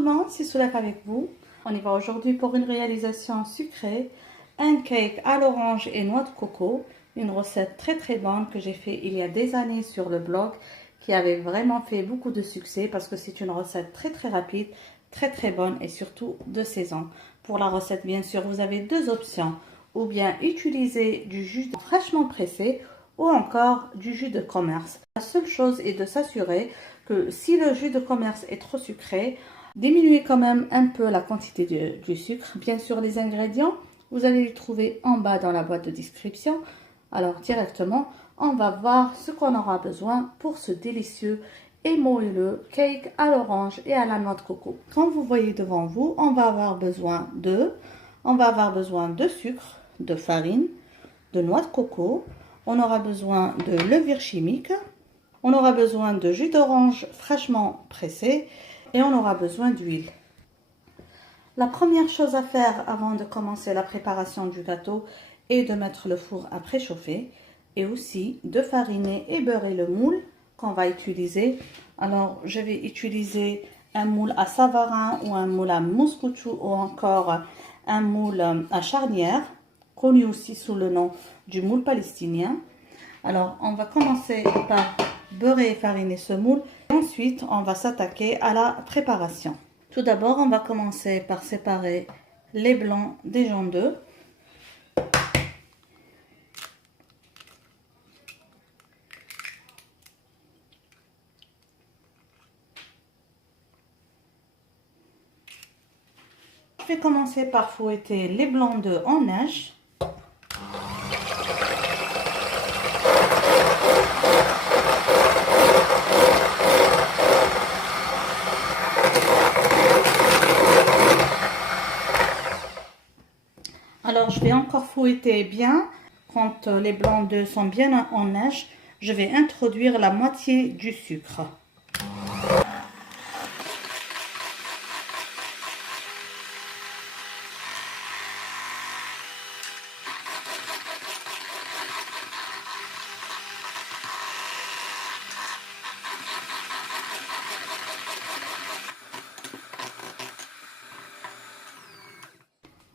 monde, c'est Soulek avec vous. On y va aujourd'hui pour une réalisation sucrée, un cake à l'orange et noix de coco, une recette très bonne que j'ai fait il y a des années sur le blog, qui avait vraiment fait beaucoup de succès parce que c'est une recette très rapide, très bonne et surtout de saison. Pour la recette, bien sûr, vous avez deux options, ou bien utiliser du jus fraîchement pressé ou encore du jus de commerce. La seule chose est de s'assurer que si le jus de commerce est trop sucré, diminuez quand même un peu la quantité du sucre. Bien sûr, les ingrédients, vous allez les trouver en bas dans la boîte de description. Alors directement, on va voir ce qu'on aura besoin pour ce délicieux et moelleux cake à l'orange et à la noix de coco. Comme vous voyez devant vous, on va avoir besoin de sucre, de farine, de noix de coco. On aura besoin de levure chimique. On aura besoin de jus d'orange fraîchement pressé et on aura besoin d'huile. La première chose à faire avant de commencer la préparation du gâteau est de mettre le four à préchauffer et aussi de fariner et beurrer le moule qu'on va utiliser. Alors, je vais utiliser un moule à Savarin ou un moule à Mouscoutou ou encore un moule à charnière, connu aussi sous le nom du moule palestinien. Alors, on va commencer par beurrer et fariner ce moule. Ensuite, on va s'attaquer à la préparation. Tout d'abord, on va commencer par séparer les blancs des jaunes d'œufs. Je vais commencer par fouetter les blancs d'œufs en neige. Alors, je vais encore fouetter bien. Quand les blancs d'œufs sont bien en neige, je vais introduire la moitié du sucre.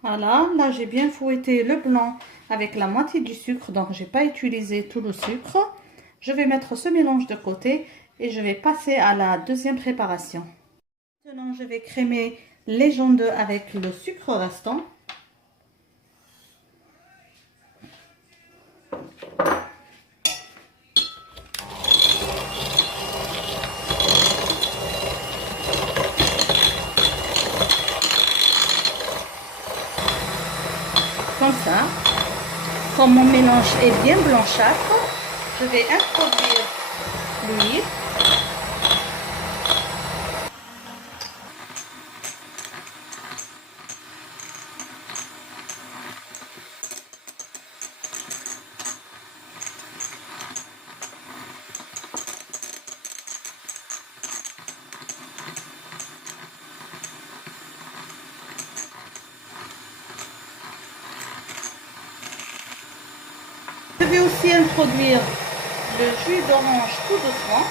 Voilà, là j'ai bien fouetté le blanc avec la moitié du sucre, donc j'ai pas utilisé tout le sucre. Je vais mettre ce mélange de côté et je vais passer à la deuxième préparation. Maintenant, je vais crémer les jaunes d'œufs avec le sucre restant. Comme ça, comme mon mélange est bien blanchâtre, je vais introduire l'huile. Je vais aussi introduire le jus d'orange tout doucement.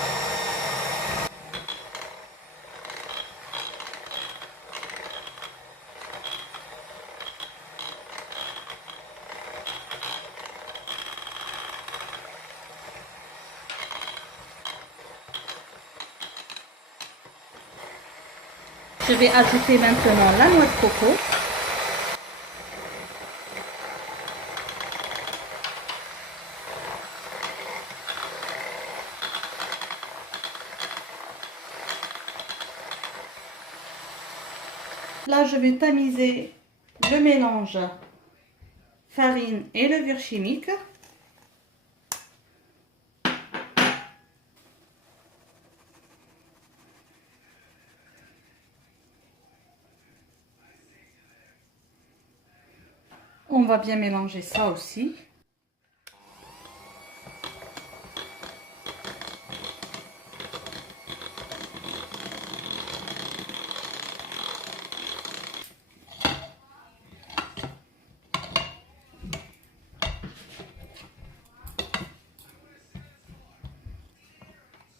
Je vais ajouter maintenant la noix de coco. Là, je vais tamiser le mélange farine et levure chimique. On va bien mélanger ça aussi.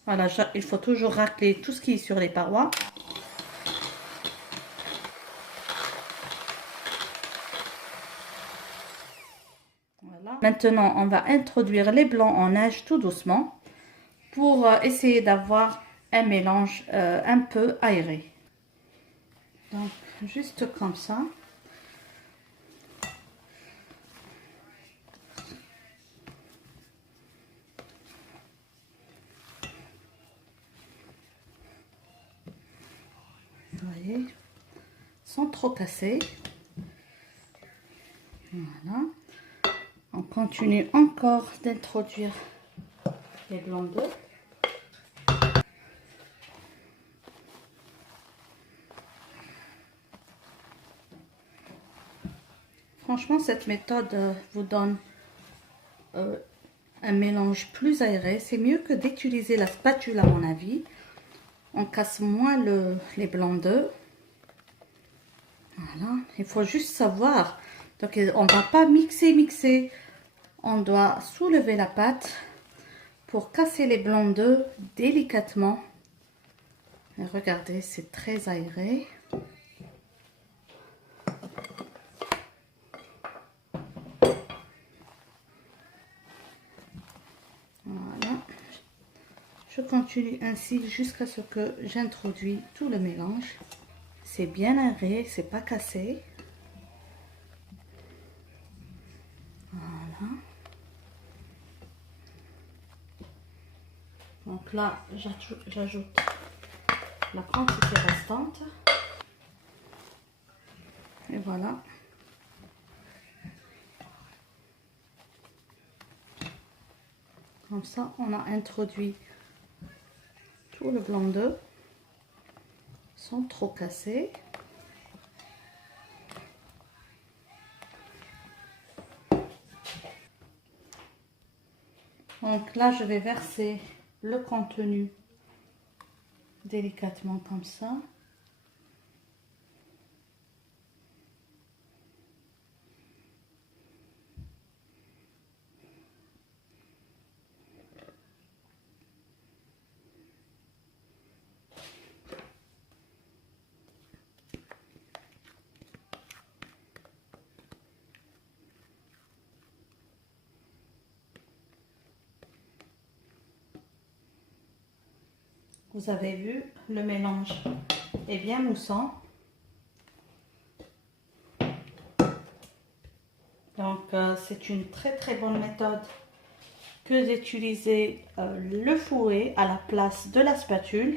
Voilà, il faut toujours racler tout ce qui est sur les parois. Maintenant, on va introduire les blancs en neige tout doucement pour essayer d'avoir un mélange un peu aéré. Donc, juste comme ça. Vous voyez, sans trop casser. Voilà. On continue encore d'introduire les blancs d'œufs. Franchement, cette méthode vous donne un mélange plus aéré. C'est mieux que d'utiliser la spatule à mon avis. On casse moins les blancs d'œufs. Voilà, il faut juste savoir. Donc, on ne va pas mixer. On doit soulever la pâte pour casser les blancs d'œufs délicatement. Et regardez, c'est très aéré. Voilà. Je continue ainsi jusqu'à ce que j'introduis tout le mélange. C'est bien aéré, c'est pas cassé. Voilà. Donc là, j'ajoute la quantité restante. Et voilà. Comme ça, on a introduit tout le blanc d'œuf sans trop casser. Donc là, je vais verser le contenu délicatement comme ça. Vous avez vu, le mélange est bien moussant. Donc, c'est une très bonne méthode que d'utiliser le fouet à la place de la spatule.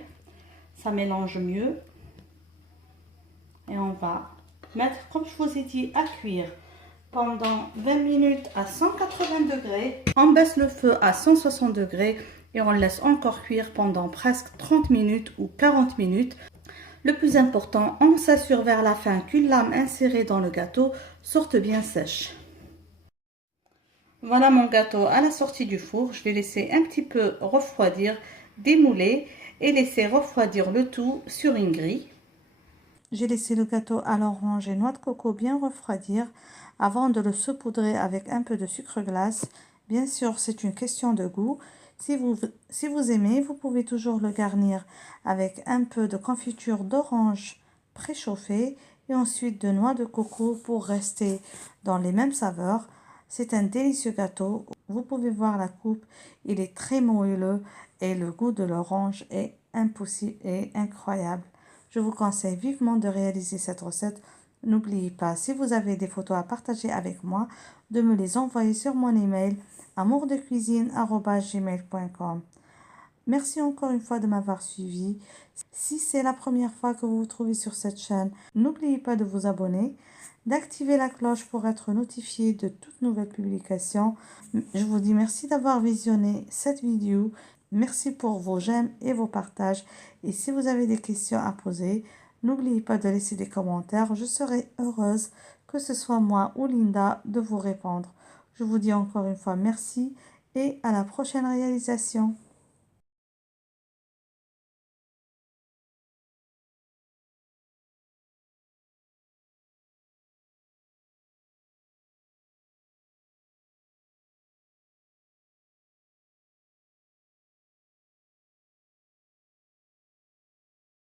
Ça mélange mieux. Et on va mettre, comme je vous ai dit, à cuire pendant 20 minutes à 180 degrés. On baisse le feu à 160 degrés. Et on laisse encore cuire pendant presque 30 minutes ou 40 minutes. Le plus important, on s'assure vers la fin qu'une lame insérée dans le gâteau sorte bien sèche. Voilà mon gâteau à la sortie du four. Je vais laisser un petit peu refroidir, démouler et laisser refroidir le tout sur une grille. J'ai laissé le gâteau à l'orange et noix de coco bien refroidir avant de le saupoudrer avec un peu de sucre glace. Bien sûr, c'est une question de goût. Si vous aimez, vous pouvez toujours le garnir avec un peu de confiture d'orange préchauffée et ensuite de noix de coco pour rester dans les mêmes saveurs. C'est un délicieux gâteau. Vous pouvez voir la coupe, il est très moelleux et le goût de l'orange est impossible et incroyable. Je vous conseille vivement de réaliser cette recette. N'oubliez pas, si vous avez des photos à partager avec moi, de me les envoyer sur mon email amourdecuisine@gmail.com. Merci encore une fois de m'avoir suivi. Si c'est la première fois que vous vous trouvez sur cette chaîne, n'oubliez pas de vous abonner, d'activer la cloche pour être notifié de toutes nouvelles publications. Je vous dis merci d'avoir visionné cette vidéo. Merci pour vos j'aime et vos partages. Et si vous avez des questions à poser, n'oubliez pas de laisser des commentaires. Je serai heureuse, que ce soit moi ou Linda, de vous répondre. Je vous dis encore une fois merci et à la prochaine réalisation.